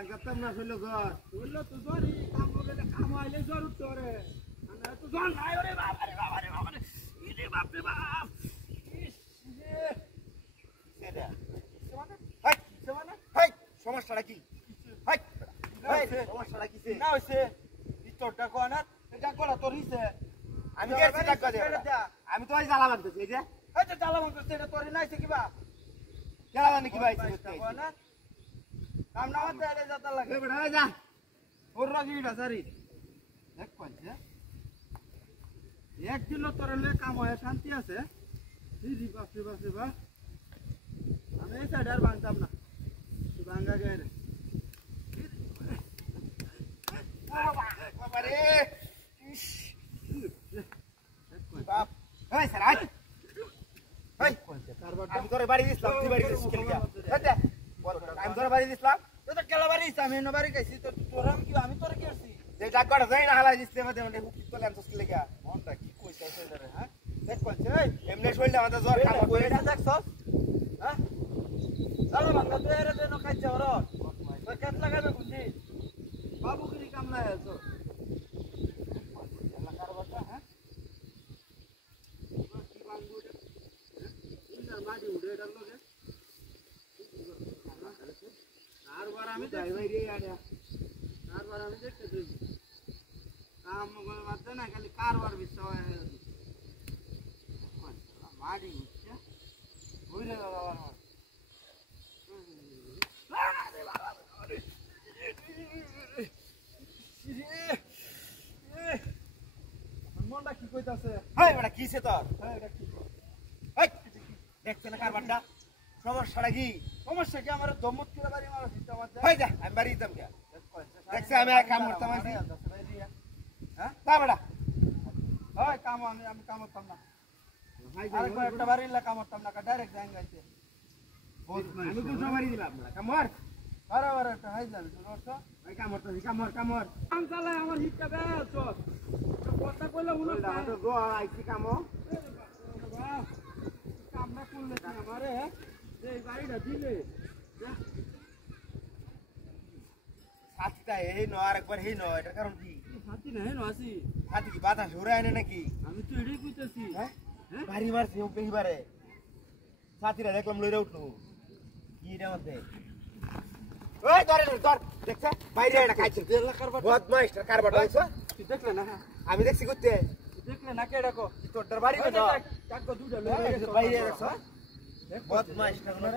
রাখতাম না হইলো ঘর হইলো তো জরি কাম হলে কাম হইলে জর উঠরে না তো জল নাই ওরে বাবা রে ইরে বাপ রে বাপ সেটা হাই সেমানা হাই সমস্যাটা কি হাই হাই সমস্যাটা কি না হইছে ভিতরটা কোনা এটা কোলা তোর হিসে আমি গেছি টাকা দে আমি তো আই জ্বালা বানতেছি এই যে এই যে জ্বালা বানতেছি এটা তোর নাইছে কিবা জ্বালা বানি কিবা আইছে কোনা কাম না হতে এলে যাতা লাগে এ বেটা যা ওর রগিটা সারি দেখ পাইছে একদিন তোর লে কাম হয় শান্তি আছে দিদি বাপ রে বাপ আমি এই সাইড আর ভাঙতাম না তুই ভাঙা গেলে বাবা রে ইস বাপ এই সারাই এই আমি তোর বাড়ি দিছলাম তুই বাড়ি দিছিস কি লাগা হতে আমি তোর বাড়ি দিছলাম তো তো কেলা বাড়ি দিছ আমি এনে বাড়ি কইছি তো তোর আমি তোর কি করছি যে ডাকড়া যাই না হালাই দিছতে মধ্যে মধ্যে হুক তো ল্যাম কি লাগা মনটা কি কইছে রে হ্যাঁ দেখ কইছে এই এমনে শৈলটা আমাদের জ্বর কাম করে এটা দেখছস হ্যাঁ চলো বাংলা তুই এর দেন খাইছ ওর তো কেত লাগাবে গুন্ডি বাবু কি কাম না আছো এলা কারবারটা হ্যাঁ কি বাঙ্গু রে ইন্দার মাটি উড়ে এটা লগে কারবার আমি যাই ভাই রে আড়া কারবার আমি দেখতে তুই কাম মগল বাদ না খালি কারবার বিষয় মাটি উঠছে ওইরে বাবা মনটা কি কইতাছে হেই বেটা কিছে তোর হেই এটা কি হেই দেখছ না কারবারটা সমস্যাটা কি সমস্যা কি আমার দমত করে বাড়ি মারা সিস্টেম আছে হেই যা আমি বাড়ি দিতাম কে দেখছ আমি আর কাম করতাম আছি হ্যাঁ তা বেটা হেই কাম আমি কাম করতাম না আর একটা বাড়ি লা কাম করতাম না ডাইরেক্ট যাই গাইছে আমি তো বাড়ি দিলাম না কামর আরে একটা হাই জান তোরটা ভাই কামর কাম চালায় আমার হিটটা বেল চল কথা কইলে উনো তো গো আইছি কাম কাম না করলে কি আমারে এই বাড়িটা দিলে সাথীটা এই ন আরেকবার হেই ন এটার কারণ কি সাথী না হেন আসি সাথী কি বাতাস ঘুরে আনে নাকি আমি তো এটাই কইতাছি হ্যাঁ বাড়ি মারছি ওকে এইবারে সাথীরা দেখলাম লইরা উঠলো কি এর মধ্যে ওই ধর দেখছ বাইরে এটা খাইছে তেলা কারবার বদমাইশ কারবার হইছে তুই দেখলে না আমি দেখছি করতে দেখলে না কেডা কো তোর বাড়ি কো টাকো দুটা লইরা বাইরে রাখছ বদমাইশ কারবার